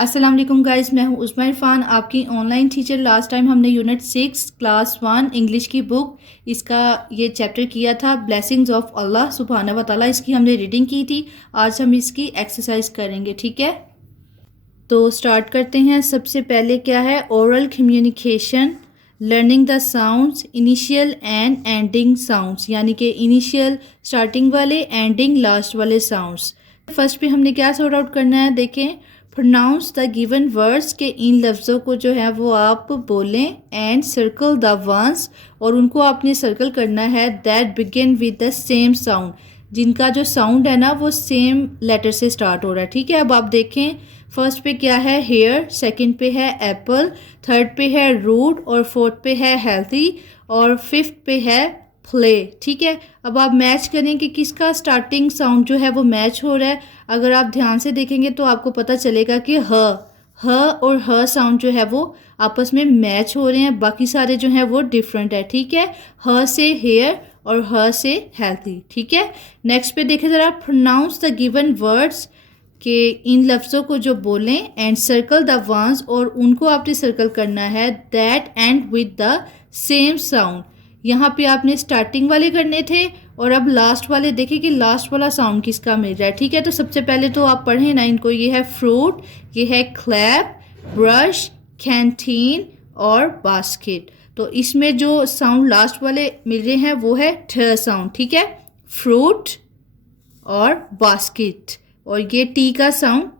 अस्सलाम वालेकुम गाइस, मैं हूं उस्मा इरफान, आपकी ऑनलाइन टीचर। लास्ट टाइम हमने यूनिट 6 क्लास 1 इंग्लिश की बुक इसका ये चैप्टर किया था, ब्लेसिंग्स ऑफ अल्लाह सुब्हानहू व तआला। इसकी हमने रीडिंग की थी। आज हम इसकी एक्सरसाइज करेंगे, ठीक है। तो स्टार्ट करते हैं। सबसे पहले क्या है, oral communication, learning the sounds, initial and ending sounds, यानी कि इनिशियल स्टार्टिंग वाले, एंडिंग लास्ट वाले साउंड्स। फर्स्ट पे हमने क्या सॉर्ट आउट करना है, देखें। प्रोनाउंस द गिवन वर्ड्स, के इन लफ्ज़ों को जो है वो आप बोलें, एंड सर्कल द वंस, और उनको आपने सर्कल करना है, that begin with the same sound, जिनका जो साउंड है ना वो सेम लेटर से स्टार्ट हो रहा है, ठीक है। अब आप देखें, फर्स्ट पे क्या है, हेयर, सेकंड पे है एप्पल, थर्ड पे है रूट, और फोर्थ पे है हेल्थी, और फिफ्थ पे है प्ले, ठीक है। अब आप मैच करें कि किसका स्टार्टिंग साउंड जो है वो मैच हो रहा है। अगर आप ध्यान से देखेंगे तो आपको पता चलेगा कि ह और ह साउंड जो है वो आपस में मैच हो रहे हैं, बाकी सारे जो हैं वो डिफरेंट है, ठीक है। ह से हेयर और ह से हेल्थी, ठीक है। नेक्स्ट पे देखें ज़रा, प्रोनाउंस द गिवन वर्ड्स, के इन लफ्ज़ों को जो बोलें, एंड सर्कल द वंस, और उनको आपने सर्कल करना है, that and with the same sound. यहाँ पे आपने स्टार्टिंग वाले करने थे, और अब लास्ट वाले देखें कि लास्ट वाला साउंड किसका मिल रहा है, ठीक है। तो सबसे पहले तो आप पढ़ें ना इनको, ये है फ्रूट, ये है क्लैप, ब्रश, कैंटीन और बास्केट। तो इसमें जो साउंड लास्ट वाले मिल रहे हैं वो है ठ साउंड, ठीक है। फ्रूट और बास्केट, और ये टी का साउंड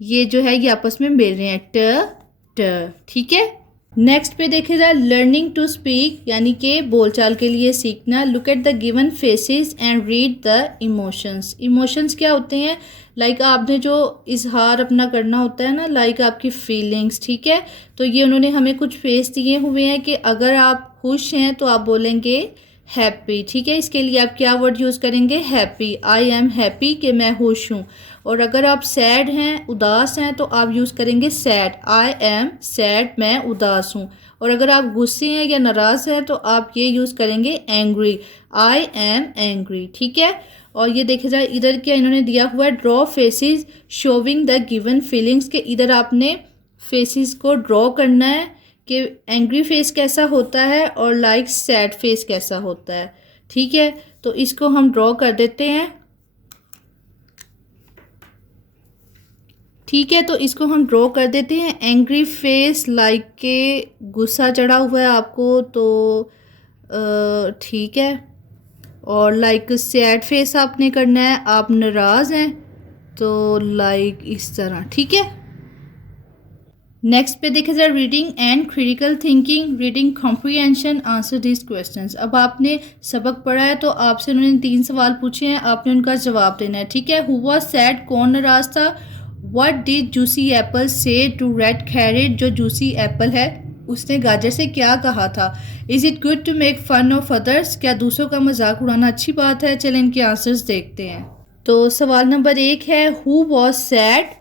ये जो है ये आपस में मिल रहे हैं, ट ट, ठीक है। नेक्स्ट पे देखे जाए, लर्निंग टू स्पीक, यानी कि बोलचाल के लिए सीखना। Look at the given faces and read the emotions. Emotions क्या होते हैं, लाइक आपने जो इजहार अपना करना होता है ना, लाइक आपकी फीलिंग्स, ठीक है। तो ये उन्होंने हमें कुछ फेस दिए हुए हैं कि अगर आप खुश हैं तो आप बोलेंगे हैप्पी, ठीक है। इसके लिए आप क्या वर्ड यूज़ करेंगे, हैप्पी, आई एम हैप्पी, कि मैं खुश हूँ। और अगर आप सैड हैं, उदास हैं, तो आप यूज़ करेंगे सैड, आई एम सैड, मैं उदास हूँ। और अगर आप गुस्से हैं या नाराज़ हैं तो आप ये यूज़ करेंगे एंग्री, आई एम एंग्री, ठीक है। और ये देखे जाए, इधर क्या इन्होंने दिया हुआ है, draw faces showing the given feelings, के इधर आपने फेसेस को ड्रॉ करना है कि एंग्री फेस कैसा होता है और लाइक सैड फेस कैसा होता है, ठीक है। तो इसको हम ड्रॉ कर देते हैं, ठीक है। तो इसको हम ड्रॉ कर देते हैं। एंग्री फेस लाइक के गुस्सा चढ़ा हुआ है आपको, तो ठीक है। और लाइक सैड फेस आपने करना है, आप नाराज़ हैं, तो लाइक इस तरह, ठीक है। नेक्स्ट पे देखे जाए, reading and critical thinking, reading comprehension, answer this questions. अब आपने सबक पढ़ा है तो आपसे उन्होंने 3 सवाल पूछे हैं, आपने उनका जवाब देना है, ठीक है। हु वाज सैड, कौन नाराज था। What did juicy apple say to red carrot, जो जूसी एप्पल है उसने गाजर से क्या कहा था। Is it good to make fun of others, क्या दूसरों का मजाक उड़ाना अच्छी बात है। चलें इनके आंसर्स देखते हैं। तो सवाल नंबर 1 है, हु वॉज सैड,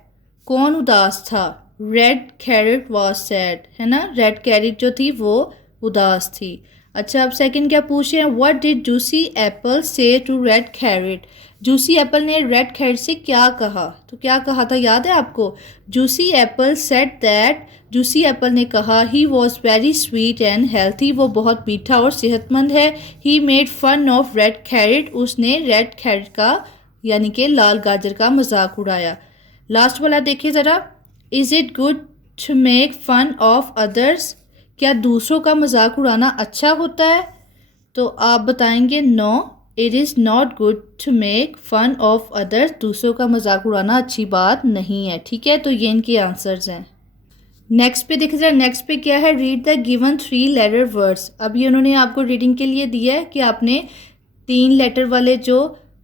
कौन उदास था। रेड कैरेट वॉज सैड, है ना, रेड कैरेट जो थी वो उदास थी। अच्छा, अब सेकंड क्या पूछे हैं, what did juicy apple say to red carrot, juicy apple ने रेड कैरेट से क्या कहा। तो क्या कहा था, याद है आपको, juicy apple said that, juicy apple ने कहा, he was very sweet and healthy, वो बहुत मीठा और सेहतमंद है। He made fun of red carrot, उसने रेड कैरेट का यानी कि लाल गाजर का मजाक उड़ाया। लास्ट वाला देखिए ज़रा, is it good to make fun of others, क्या दूसरों का मजाक उड़ाना अच्छा होता है। तो आप बताएंगे no, it is not good to make fun of others, दूसरों का मजाक उड़ाना अच्छी बात नहीं है, ठीक है। तो ये इनके आंसर्स हैं। नेक्स्ट पे देखिए, नेक्स्ट पे क्या है, read the given 3 letter words. अब ये उन्होंने आपको रीडिंग के लिए दिया है कि आपने 3 लेटर वाले जो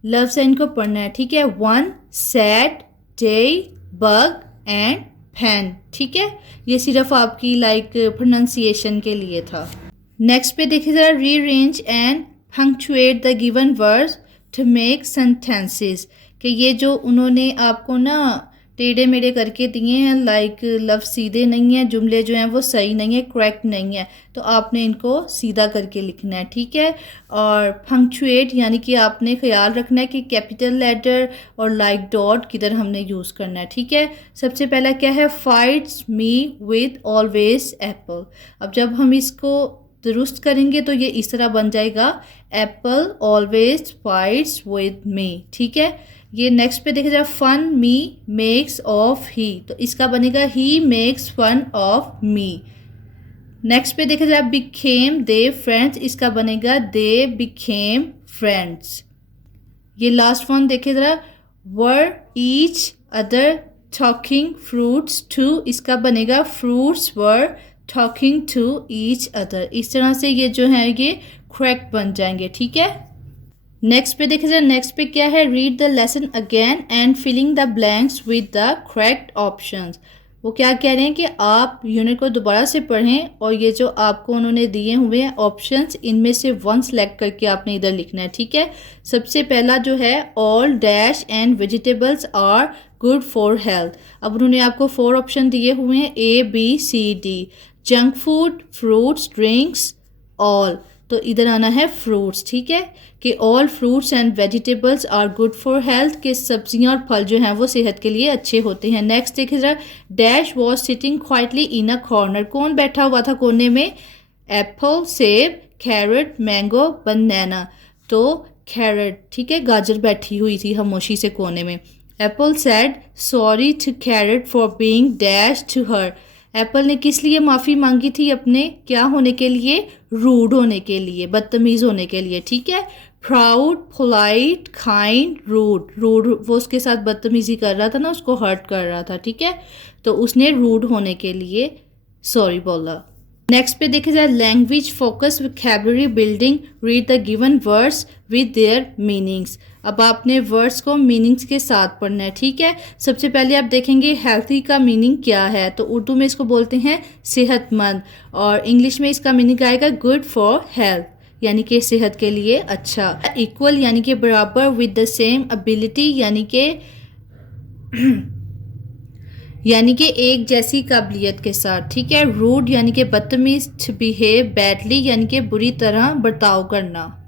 लफ्ज़ हैं इनको पढ़ना है, ठीक है। 1 sad, day, bug and fan, ठीक है। ये सिर्फ आपकी लाइक प्रोनाउंसिएशन के लिए था। नेक्स्ट पे देखिए ज़रा, rearrange and punctuate the given words to make sentences, कि ये जो उन्होंने आपको ना टेढ़े मेढ़े करके दिए हैं, लाइक लफ्ज़ सीधे नहीं है, जुमले जो हैं वो सही नहीं है, करेक्ट नहीं है, तो आपने इनको सीधा करके लिखना है, ठीक है। और पंक्चुएट यानी कि आपने ख्याल रखना है कि कैपिटल लेटर और लाइक डॉट किधर हमने यूज़ करना है, ठीक है। सबसे पहला क्या है, fights me with always Apple. अब जब हम इसको दुरुस्त करेंगे तो ये इस तरह बन जाएगा, apple always fights with me, ठीक है। ये नेक्स्ट पे देखा जाए, fun me makes of he, तो इसका बनेगा he makes fun of me. Next पे देखा जाए, बिखेम दे फ्रेंड्स, इसका बनेगा दे बिखेम फ्रेंड्स। ये लास्ट वन देखे जरा, were each other talking fruits to, इसका बनेगा fruits were talking to each other. इस तरह से ये जो है ये करेक्ट बन जाएंगे, ठीक है। नेक्स्ट पे देखा जाए, नेक्स्ट पे क्या है, read the lesson again and filling the blanks with the correct options. वो क्या कह रहे हैं कि आप यूनिट को दोबारा से पढ़ें और ये जो आपको उन्होंने दिए हुए हैं ऑप्शंस, इनमें से वन सेलेक्ट करके आपने इधर लिखना है, ठीक है। सबसे पहला जो है, all dash and vegetables are good for health. अब उन्होंने आपको 4 ऑप्शन दिए हुए हैं, A B C D, junk food, fruits, drinks, all, तो इधर आना है फ्रूट्स, ठीक है, कि all fruits and vegetables are good for health, के सब्जियां और फल जो हैं वो सेहत के लिए अच्छे होते हैं। नेक्स्ट देखिए जरा, dash was sitting quietly in a corner, कौन बैठा हुआ था कोने में, एप्पल, सेब, कैरेट, मैंगो, बनाना, तो कैरेट, ठीक है, गाजर बैठी हुई थी खामोशी से कोने में। Apple said sorry to carrot for being dash to her, apple ने किस लिए माफ़ी मांगी थी, अपने क्या होने के लिए, रूड होने के लिए, बदतमीज़ होने के लिए, ठीक है। Proud, polite, kind, rude, rude वो उसके साथ बदतमीज़ी कर रहा था ना, उसको हर्ट कर रहा था, ठीक है, तो उसने रूड होने के लिए सॉरी बोला। नेक्स्ट पे देखा जाए, language focus vocabulary building, read the given words with their meanings. अब आपने वर्ड्स को मीनिंग्स के साथ पढ़ना है, ठीक है। सबसे पहले आप देखेंगे हेल्थी का मीनिंग क्या है, तो उर्दू में इसको बोलते हैं सेहतमंद, और इंग्लिश में इसका मीनिंग आएगा गुड फॉर हेल्थ, यानी कि सेहत के लिए अच्छा। इक्वल यानी कि बराबर, विद द सेम एबिलिटी यानी कि एक जैसी काबिलियत के साथ, ठीक है। रूड यानी कि बदतमीज, टू बिहेव बैडली यानी कि बुरी तरह बर्ताव करना।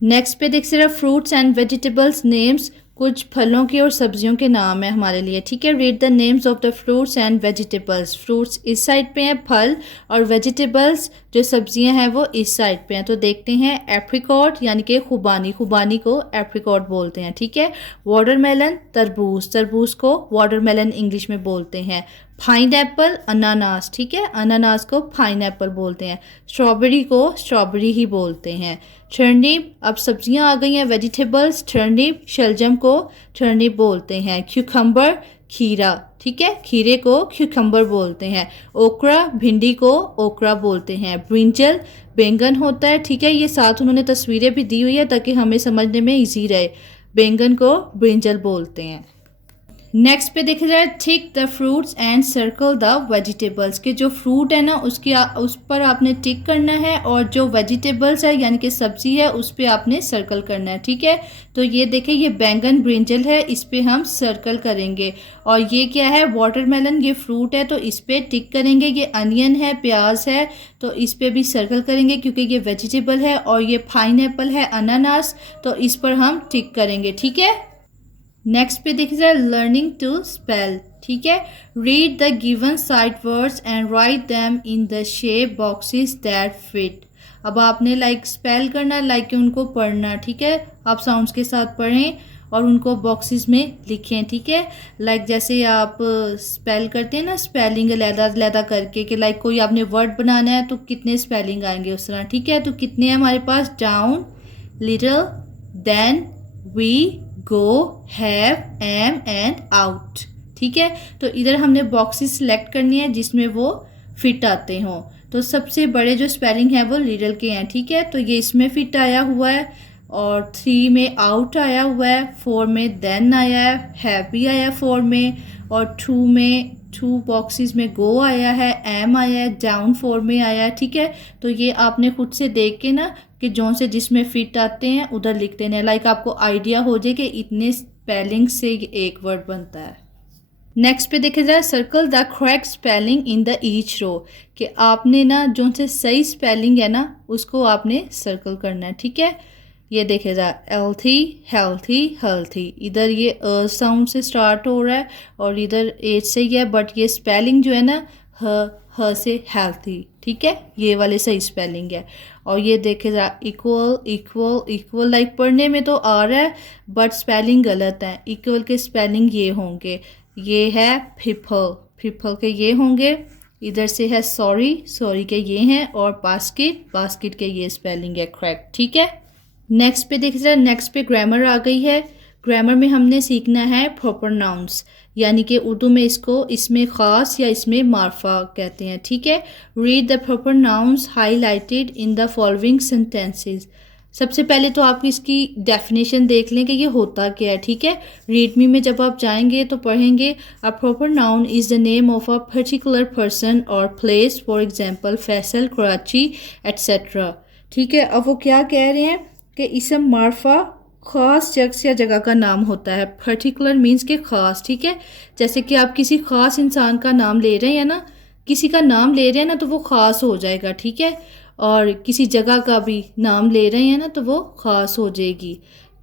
नेक्स्ट पे देख सिर्फ फ्रूट्स एंड वेजिटेबल्स नेम्स, कुछ फलों के और सब्जियों के नाम है हमारे लिए, ठीक है। Read the names of the fruits and vegetables, fruits इस साइड पे हैं फल, और वेजिटेबल्स जो सब्जियां हैं वो इस साइड पे हैं। तो देखते हैं, एप्रिकॉट यानी कि खुबानी, खुबानी को एप्रिकॉट बोलते हैं, ठीक है। वाटरमेलन तरबूज, तरबूज को वाटरमेलन इंग्लिश में बोलते हैं। पाइन एप्पल अनानास, ठीक है, अनानास को पाइन एप्पल बोलते हैं। स्ट्रॉबेरी को स्ट्रॉबेरी ही बोलते हैं। टर्निप, अब सब्जियां आ गई हैं वेजिटेबल्स, टर्निप, शलजम को टर्निप बोलते हैं। क्यूकम्बर खीरा, ठीक है, खीरे को क्यूकम्बर बोलते हैं। ओकरा भिंडी को ओकरा बोलते हैं। ब्रिंजल बैंगन होता है, ठीक है, ये साथ उन्होंने तस्वीरें भी दी हुई है ताकि हमें समझने में ईजी रहे, बैंगन को ब्रिंजल बोलते हैं। नेक्स्ट पे देखा जाए, tick the fruits and circle the vegetables, के जो फ्रूट है ना उसकी उस पर आपने टिक करना है, और जो वेजिटेबल्स है यानी कि सब्जी है उस पर आपने सर्कल करना है, ठीक है। तो ये देखें, ये बैंगन ब्रिंजल है, इस पे हम सर्कल करेंगे। और ये क्या है, वाटरमेलन, ये फ्रूट है तो इस पे टिक करेंगे। ये अनियन है, प्याज है, तो इस पे भी सर्कल करेंगे क्योंकि ये वेजिटेबल है। और ये पाइनएप्पल है, अनानास, तो इस पर हम टिक करेंगे, ठीक है। नेक्स्ट पे देखिए जरा, लर्निंग टू स्पेल, ठीक है। Read the given sight words and write them in the shape boxes that fit. अब आपने लाइक स्पेल करना, लाइक उनको पढ़ना, ठीक है, आप साउंड्स के साथ पढ़ें और उनको बॉक्सेस में लिखें, ठीक है। लाइक जैसे आप स्पेल करते हैं ना, स्पेलिंग अलग-अलग करके, कि लाइक कोई आपने वर्ड बनाना है तो कितने स्पेलिंग आएंगे उस तरह, ठीक है। तो कितने हैं हमारे पास, down, little, then, we, go, have, am and out, ठीक है। तो इधर हमने बॉक्सेस सिलेक्ट करनी है जिसमें वो फिट आते हों। तो सबसे बड़े जो स्पेलिंग है वो लिटिल के हैं, ठीक है। तो ये इसमें फिट आया हुआ है, और 3 में आउट आया हुआ है, 4 में देन आया है, हैव भी आया 4 में, और 2 में 2 बॉक्सेस में गो आया है, एम आया है, डाउन 4 में आया है, ठीक है। तो ये आपने खुद से देख के ना कि जो से जिसमें फिट आते हैं उधर लिख देने हैं, लाइक आपको आइडिया हो जाए कि इतने स्पेलिंग से एक वर्ड बनता है। नेक्स्ट पे देखे जाए circle the correct spelling in the each row, कि आपने ना जो से सही स्पेलिंग है ना उसको आपने सर्कल करना है, ठीक है। ये देखे जाए हेल्थी हेल्थी हेल्थी, इधर ये साउंड से स्टार्ट हो रहा है और इधर एच से ही है, बट ये स्पेलिंग जो है ना ह से हेल्थी, ठीक है, ये वाले सही स्पेलिंग है। और ये देखे जा इक्वल इक्वल इक्वल, लाइक पढ़ने में तो आ रहा है बट स्पेलिंग गलत है। इक्वल के स्पेलिंग ये होंगे, ये है पीपल, पीपल के ये होंगे। इधर से है सॉरी, सॉरी के ये हैं। और बास्केट, बास्केट के ये स्पेलिंग है करेक्ट, ठीक है। नेक्स्ट पे देख रहे, नेक्स्ट पे ग्रामर आ गई है। ग्रामर में हमने सीखना है प्रॉपर नाउन्स, यानी कि उर्दू में इसको इसमें ख़ास या इसमें मार्फा कहते हैं, ठीक है। Read the proper nouns highlighted in the following sentences. सबसे पहले तो आप इसकी डेफिनेशन देख लें कि ये होता क्या है, ठीक है। रीड मी में जब आप जाएंगे तो पढ़ेंगे a proper noun is the name of a particular person और place, for example Faisal, Karachi etcetera, ठीक है। अब वो क्या कह रहे हैं कि इसम मार्फा ख़ास शख्स या जगह का नाम होता है। पर्टिकुलर मीन्स के ख़ास, ठीक है। जैसे कि आप किसी ख़ास इंसान का नाम ले रहे हैं ना, किसी का नाम ले रहे हैं ना तो वो ख़ास हो जाएगा, ठीक है। और किसी जगह का भी नाम ले रहे हैं ना तो वो ख़ास हो जाएगी।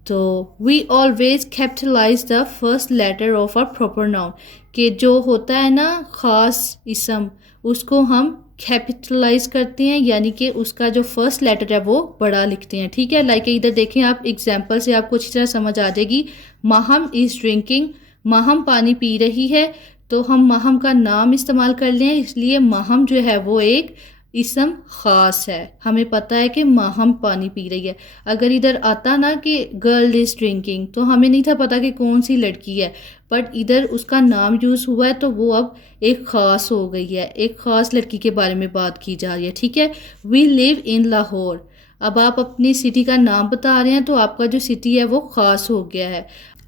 तो we always capitalise the first letter of our proper noun, कि जो होता है ना ख़ास इसम उसको हम कैपिटलाइज करते हैं, यानी कि उसका जो फर्स्ट लेटर है वो बड़ा लिखते हैं, ठीक है। लाइक इधर देखें आप, एग्जांपल से आपको अच्छी तरह समझ आ जाएगी। माहम इज़ ड्रिंकिंग, माहम पानी पी रही है, तो हम माहम का नाम इस्तेमाल कर लें, इसलिए माहम जो है वो एक इसम ख़ास है, हमें पता है कि माहम पानी पी रही है। अगर इधर आता ना कि गर्ल इज़ ड्रिंकिंग, तो हमें नहीं था पता कि कौन सी लड़की है, बट इधर उसका नाम यूज़ हुआ है तो वो अब एक ख़ास हो गई है, एक ख़ास लड़की के बारे में बात की जा रही है, ठीक है। वी लिव इन लाहौर, अब आप अपनी सिटी का नाम बता रहे हैं तो आपका जो सिटी है वो ख़ास हो गया है।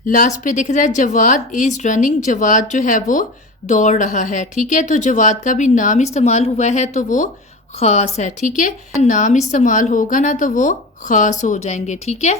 लास्ट पे देखा जाए जवाद इज़ रनिंग, जवाद जो है वो दौड़ रहा है, ठीक है। तो जवाद का भी नाम इस्तेमाल हुआ है तो वो ख़ास है, ठीक है। नाम इस्तेमाल होगा ना तो वो ख़ास हो जाएंगे, ठीक है।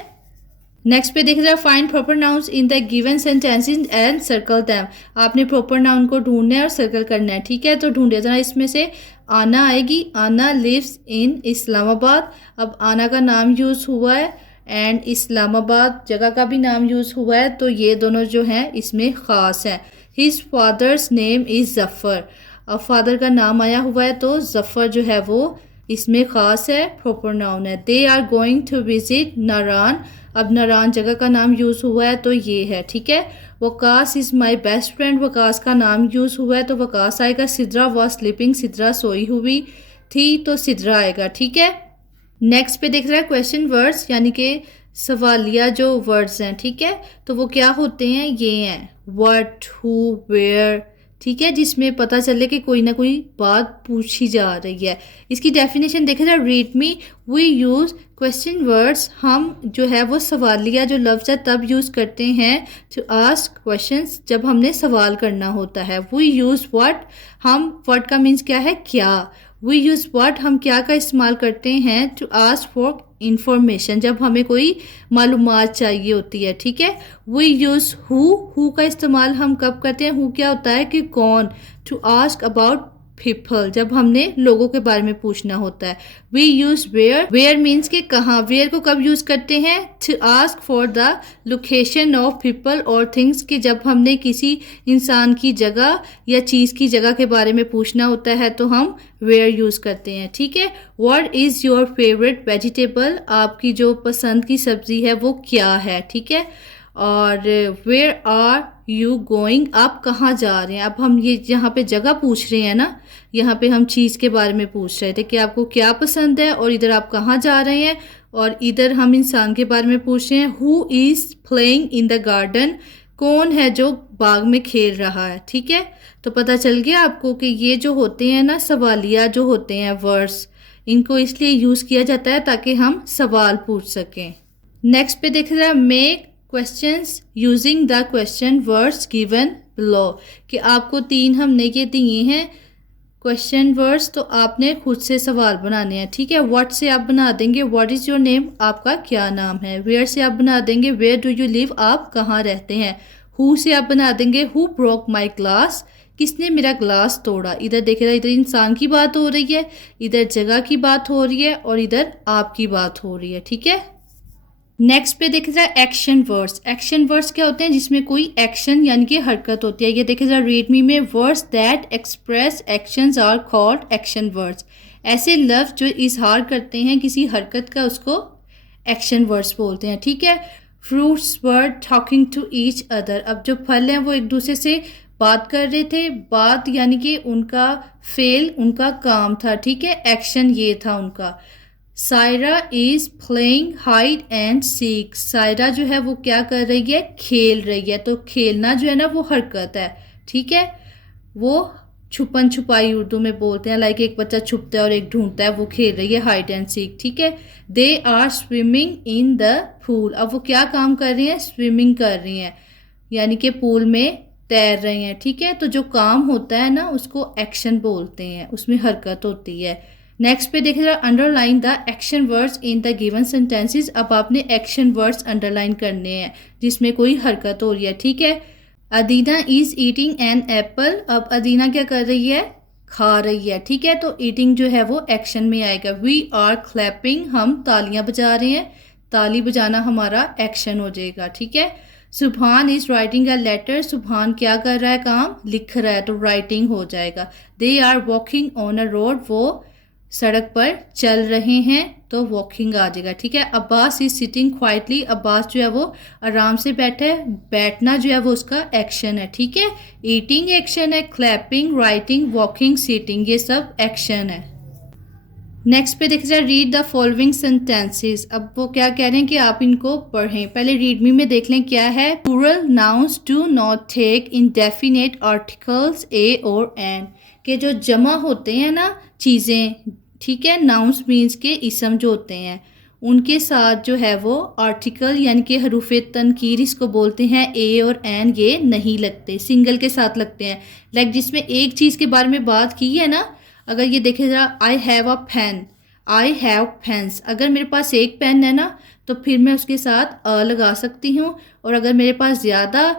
नेक्स्ट पे देख रहे हैं find proper nouns in the given sentences and circle them. आपने प्रॉपर नाउन को ढूंढना है और सर्कल करना है, ठीक है। तो ढूंढे जरा, इसमें से आना आएगी, आना लिव्स इन इस्लामाबाद। अब आना का नाम यूज़ हुआ है एंड इस्लामाबाद जगह का भी नाम यूज़ हुआ है, तो ये दोनों जो हैं इसमें ख़ास हैं। His father's name is Zafar, अब फादर का नाम आया हुआ है तो जफ़र जो है वो इसमें ख़ास है, प्रॉपर नाउन है। They are going to visit Naran, अब नारान जगह का नाम यूज़ हुआ है तो ये है, ठीक है। Waqas is my best friend, Waqas का नाम यूज़ हुआ है तो वकास आएगा। सिद्रा वॉज स्लीपिंग, सिद्रा सोई हुई थी तो सिद्रा आएगा, ठीक है। नेक्स्ट पे देख रहा है क्वेश्चन वर्ड्स, यानी कि सवालिया जो वर्ड्स हैं, ठीक है। तो वो क्या होते हैं, ये हैं व्हाट, हु, वेयर, ठीक है, जिसमें पता चले कि कोई ना कोई बात पूछी जा रही है। इसकी डेफिनेशन देखें जरा, read me, we use question words, हम जो है वो सवालिया जो लफ्ज़ है तब यूज़ करते हैं टू आस्क क्वेश्चंस, जब हमने सवाल करना होता है। वी यूज़ व्हाट, हम व्हाट का मीन्स क्या है, क्या। वी यूज़ व्हाट, हम क्या का इस्तेमाल करते हैं टू आस्क फॉर इंफॉर्मेशन, जब हमें कोई मालूमात चाहिए होती है, ठीक है। वी यूज़ हु का इस्तेमाल हम कब करते हैं, हु क्या होता है कि कौन, टू आस्क अबाउट पीपल, जब हमने लोगों के बारे में पूछना होता है। We use where, where means के कहाँ, वेयर को कब यूज़ करते हैं, to ask for the location of people और थिंग्स, कि जब हमने किसी इंसान की जगह या चीज़ की जगह के बारे में पूछना होता है तो हम वेयर यूज़ करते हैं, ठीक है। What is your favourite vegetable, आपकी जो पसंद की सब्ज़ी है वो क्या है, ठीक है। और वेयर आर यू गोइंग, आप कहाँ जा रहे हैं। अब हम ये यहाँ पे जगह पूछ रहे हैं ना, यहाँ पे हम चीज़ के बारे में पूछ रहे थे कि आपको क्या पसंद है, और इधर आप कहाँ जा रहे हैं, और इधर हम इंसान के बारे में पूछ रहे हैं। Who is playing in the garden, कौन है जो बाग में खेल रहा है, ठीक है। तो पता चल गया आपको कि ये जो होते हैं ना सवालिया जो होते हैं वर्ड्स, इनको इसलिए यूज़ किया जाता है ताकि हम सवाल पूछ सकें। नेक्स्ट पे देख रहे हैं make questions using the question words given below, कि आपको 3 हमने ये दिए हैं क्वेश्चन वर्ड्स, तो आपने खुद से सवाल बनाने हैं, ठीक है। व्हाट से आप बना देंगे व्हाट इज़ योर नेम, आपका क्या नाम है। वेयर से आप बना देंगे वेयर डू यू लिव, आप कहाँ रहते हैं। हु से आप बना देंगे हु ब्रोक माई ग्लास, किसने मेरा ग्लास तोड़ा। इधर देखिएगा, इधर इंसान की बात हो रही है, इधर जगह की बात हो रही है और इधर आपकी बात हो रही है, ठीक है। नेक्स्ट पे देखे जाए एक्शन वर्ड्स। एक्शन वर्ड्स क्या होते हैं, जिसमें कोई एक्शन यानी कि हरकत होती है। ये देखे जाए रीड मी में, words that express actions are called action words. ऐसे लफ्ज जो इजहार करते हैं किसी हरकत का, उसको एक्शन वर्ड्स बोलते हैं, ठीक है। Fruits were talking to each other. अब जो फल हैं वो एक दूसरे से बात कर रहे थे, बात यानी कि उनका फेल, उनका काम था, ठीक है, एक्शन ये था उनका। Saira is playing hide and seek. Saira जो है वो क्या कर रही है, खेल रही है। तो खेलना जो है ना वो हरकत है, ठीक है। वो छुपन छुपाई उर्दू में बोलते हैं, लाइक एक बच्चा छुपता है और एक ढूंढता है, वो खेल रही है हाइड एंड सीक, ठीक है। They are swimming in the pool. अब वो क्या काम कर रही हैं, स्विमिंग कर रही हैं, यानी कि पूल में तैर रही हैं, ठीक है। तो जो काम होता है ना उसको एक्शन बोलते हैं, उसमें हरकत होती है। नेक्स्ट पे देखिए जरा, underline the action words in the given sentences. अब आपने एक्शन वर्ड्स अंडरलाइन करने हैं जिसमें कोई हरकत हो रही है, ठीक है। अदीना इज ईटिंग एन एप्पल। अब अदीना क्या कर रही है, खा रही है, ठीक है। तो ईटिंग जो है वो एक्शन में आएगा। वी आर क्लैपिंग, हम तालियां बजा रहे हैं, ताली बजाना हमारा एक्शन हो जाएगा, ठीक है। सुभान इज राइटिंग अ लेटर। सुभान क्या कर रहा है, काम लिख रहा है, तो राइटिंग हो जाएगा। They are walking on a road, वो सड़क पर चल रहे हैं, तो वॉकिंग आ जाएगा, ठीक है। Abbas is sitting quietly. Abbas जो है वो आराम से बैठा है, बैठना जो है वो उसका एक्शन है, ठीक है। ईटिंग एक्शन है, क्लैपिंग, राइटिंग, वॉकिंग, सिटिंग, ये सब एक्शन है। नेक्स्ट पे देखिए, रीड द फॉलोइंग सेंटेंसेस। अब वो क्या कह रहे हैं कि आप इनको पढ़ें। पहले रीड मी में देख लें क्या है। Plural nouns do not take indefinite articles a और एन। के जो जमा होते हैं ना चीज़ें, ठीक है, नाउन्स मीन्स के इसम जो होते हैं, उनके साथ जो है वो आर्टिकल यानी कि हरूफ तनकीर इसको बोलते हैं, ए और एन, ये नहीं लगते, सिंगल के साथ लगते हैं। लाइक जिसमें एक चीज़ के बारे में बात की है ना, अगर ये देखे जरा, I have a pen, I have pens. अगर मेरे पास एक पेन है ना तो फिर मैं उसके साथ अ लगा सकती हूँ, और अगर मेरे पास ज़्यादा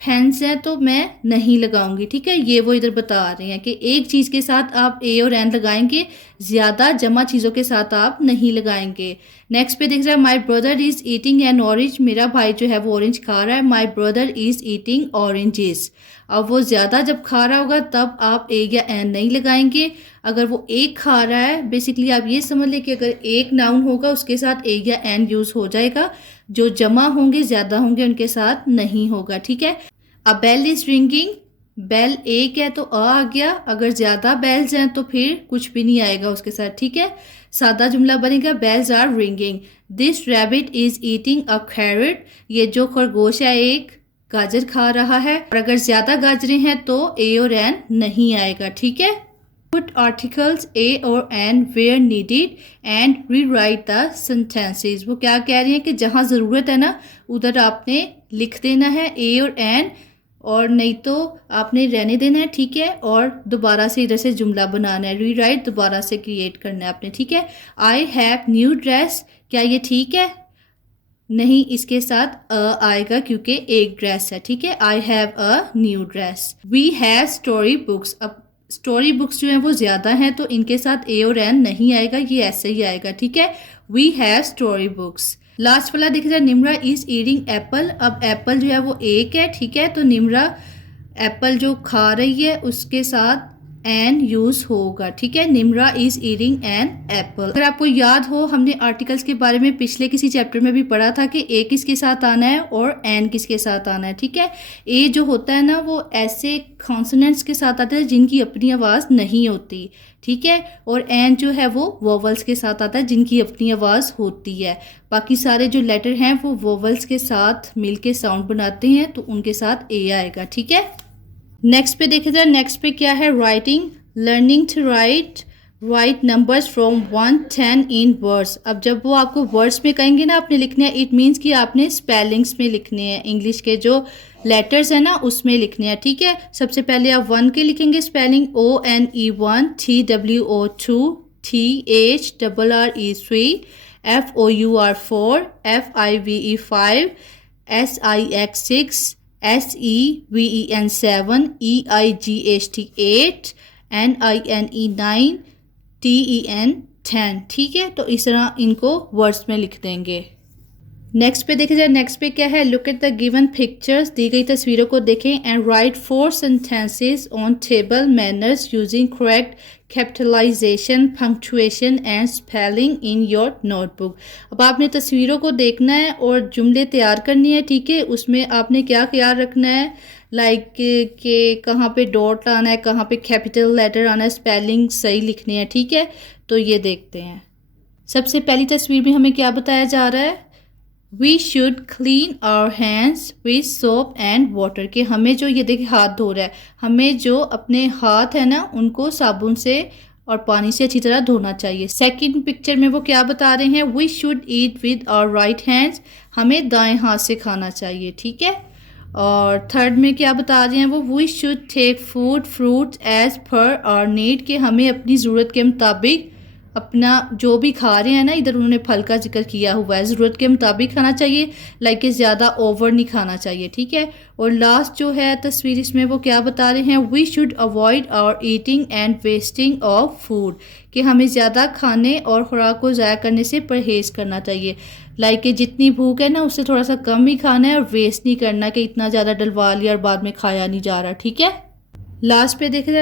पेन्स हैं तो मैं नहीं लगाऊंगी, ठीक है। ये वो इधर बता रहे हैं कि एक चीज़ के साथ आप ए और एन लगाएंगे, ज़्यादा जमा चीज़ों के साथ आप नहीं लगाएंगे। नेक्स्ट पे देख रहे हैं, my brother is eating N orange. मेरा भाई जो है वो ऑरेंज खा रहा है। My brother is eating oranges. अब वो ज़्यादा जब खा रहा होगा तब आप ए या एन नहीं लगाएंगे। अगर वो एक खा रहा है, बेसिकली आप ये समझ लें कि अगर एक नाउन होगा उसके साथ ए या एन यूज़ हो जाएगा, जो जमा होंगे ज़्यादा होंगे उनके साथ नहीं होगा, ठीक है। अ बेल इज रिंगिंग। बेल एक है तो आ गया, अगर ज़्यादा बेल्स हैं तो फिर कुछ भी नहीं आएगा उसके साथ, ठीक है। सादा जुमला बनेगा, bells are ringing. This rabbit is eating a carrot. ये जो खरगोश है एक गाजर खा रहा है, और अगर ज़्यादा गाजरें हैं तो ए और एन नहीं आएगा, ठीक है। Put articles A और N where needed and rewrite the sentences। वो क्या कह रही हैं कि जहाँ ज़रूरत है ना उधर आपने लिख देना है A और N, और नहीं तो आपने रहने देना है, ठीक है। और दोबारा से इधर से जुमला बनाना है, रीराइट दोबारा से क्रिएट करना है आपने, ठीक है। आई हैव न्यू ड्रेस, क्या ये ठीक है, नहीं, इसके साथ आएगा क्योंकि एक ड्रेस है, ठीक है। I have a new dress. We have story books. अब स्टोरी बुक्स जो हैं वो ज़्यादा हैं तो इनके साथ ए और एन नहीं आएगा, ये ऐसे ही आएगा, ठीक है। We have story books. Last वाला देखिए, निम्रा इज ईटिंग एप्पल। अब एप्पल जो है वो एक है, ठीक है, तो निम्रा एप्पल जो खा रही है उसके साथ एन यूज होगा, ठीक है। Nimra is eating an apple. अगर आपको याद हो, हमने आर्टिकल्स के बारे में पिछले किसी चैप्टर में भी पढ़ा था कि ए किसके साथ आना है और एन किसके साथ आना है, ठीक है। ए जो होता है ना वो ऐसे कॉन्सोनेंट्स के साथ आता है जिनकी अपनी आवाज़ नहीं होती, ठीक है। और एन जो है वो वोवल्स के साथ आता है जिनकी अपनी आवाज़ होती है। बाकी सारे जो लेटर हैं वो वोवल्स के साथ मिलके साउंड बनाते हैं, तो उनके साथ ए आएगा, ठीक है। नेक्स्ट पे देखिए जरा, नेक्स्ट पे क्या है, writing, learning to write numbers from 1-10 in words. अब जब वो आपको वर्ड्स में कहेंगे ना आपने लिखने हैं, इट मीन्स कि आपने स्पेलिंग्स में लिखने हैं, इंग्लिश के जो लेटर्स हैं ना उसमें लिखने हैं, ठीक है। सबसे पहले आप 1 के लिखेंगे spelling, ONE1, TWO2, THRRE3, FOUR4, FIVE5, SIX6, SEVEN 7, EIGHT 8, NINE 9, TEN 10। ठीक है, तो इस तरह इनको वर्ड्स में लिख देंगे। नेक्स्ट पे देखा जाए, नेक्स्ट पे क्या है, look at the given pictures, दी गई तस्वीरों को देखें and write 4 sentences on table manners using correct capitalisation, punctuation and spelling in your notebook. अब आपने तस्वीरों को देखना है और जुमले तैयार करनी है। ठीक है, उसमें आपने क्या ख्याल रखना है, लाइक कि कहाँ पे डॉट आना है, कहाँ पे कैपिटल लेटर आना है, स्पेलिंग सही लिखनी है। ठीक है, तो ये देखते हैं। सबसे पहली तस्वीर में हमें क्या बताया जा रहा है, we should clean our hands with soap and water, कि हमें जो, ये देखिए हाथ धो रहा है, हमें जो अपने हाथ है ना उनको साबुन से और पानी से अच्छी तरह धोना चाहिए। सेकंड पिक्चर में वो क्या बता रहे हैं, we should eat with our right hands, हमें दाएं हाथ से खाना चाहिए। ठीक है, और थर्ड में क्या बता रहे हैं वो, we should take food fruits as per our need, कि हमें अपनी ज़रूरत के मुताबिक अपना जो भी खा रहे हैं ना, इधर उन्होंने फल का जिक्र किया हुआ है, ज़रूरत के मुताबिक खाना चाहिए, लाइक ज़्यादा ओवर नहीं खाना चाहिए। ठीक है, और लास्ट जो है तस्वीर इसमें वो क्या बता रहे हैं, we should avoid our eating and wasting of food, कि हमें ज़्यादा खाने और खुराक को ज़ाया करने से परहेज़ करना चाहिए, लाइक जितनी भूख है ना उससे थोड़ा सा कम ही खाना है और वेस्ट नहीं करना कि इतना ज़्यादा डलवा लिया और बाद में खाया नहीं जा रहा। ठीक है, लास्ट पे देखे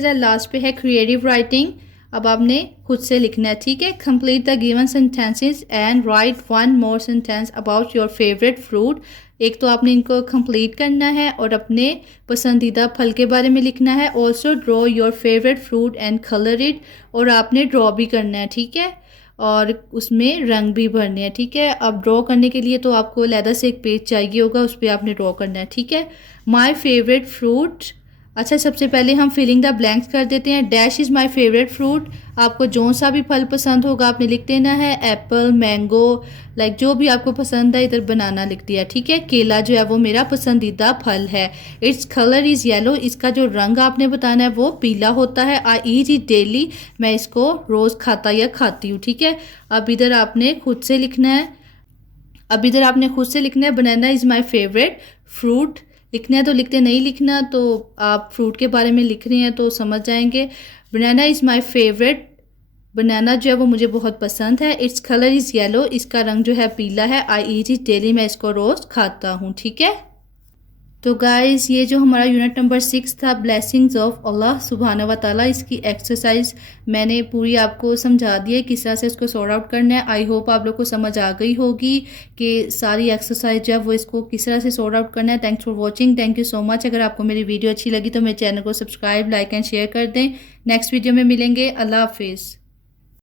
जाए लास्ट पे है क्रिएटिव राइटिंग। अब आपने खुद से लिखना है। ठीक है, complete the given sentences and right 1 more sentence about your favourite fruit. एक तो आपने इनको कंप्लीट करना है और अपने पसंदीदा फल के बारे में लिखना है। Also draw your favourite fruit and colour it, और आपने ड्रॉ भी करना है। ठीक है, और उसमें रंग भी भरने हैं। ठीक है, अब ड्रॉ करने के लिए तो आपको अलग से एक पेज चाहिए होगा, उस पर आपने ड्रॉ करना है। ठीक है, माई फेवरेट फ्रूट, अच्छा सबसे पहले हम फिलिंग द ब्लैंक्स कर देते हैं। Dash is my favourite fruit, आपको जो सा भी फल पसंद होगा आपने लिख देना है, एप्पल, मैंगो, लाइक जो भी आपको पसंद है, इधर बनाना लिख दिया। ठीक है, केला जो है वो मेरा पसंदीदा फल है। इट्स कलर इज़ येलो, इसका जो रंग आपने बताना है वो पीला होता है। आई ईट इट डेली, मैं इसको रोज़ खाता या खाती हूँ। ठीक है, अब इधर आपने खुद से लिखना है, बनाना इज़ माई फेवरेट फ्रूट। लिखना है तो लिखते, नहीं लिखना तो आप फ्रूट के बारे में लिख रहे हैं तो समझ जाएंगे। बनाना इज़ माई फेवरेट, बनाना जो है वो मुझे बहुत पसंद है। इट्स कलर इज़ येलो, इसका रंग जो है पीला है। आई ईट इट डेली, मैं इसको रोज़ खाता हूँ। ठीक है, तो गाइज़ ये जो हमारा यूनिट नंबर 6 था, ब्लेसिंग्स ऑफ अल्लाह सुब्हानहू व तआला, इसकी एक्सरसाइज मैंने पूरी आपको समझा दी है किस तरह से इसको सॉर्ट आउट करना है। आई होप आप लोग को समझ आ गई होगी कि सारी एक्सरसाइज जो है वो इसको किस तरह से सॉर्ट आउट करना है। Thanks for watching, thank you so much. अगर आपको मेरी वीडियो अच्छी लगी तो मेरे चैनल को सब्सक्राइब, लाइक एंड शेयर कर दें। नेक्स्ट वीडियो में मिलेंगे, अल्लाह हाफिज़।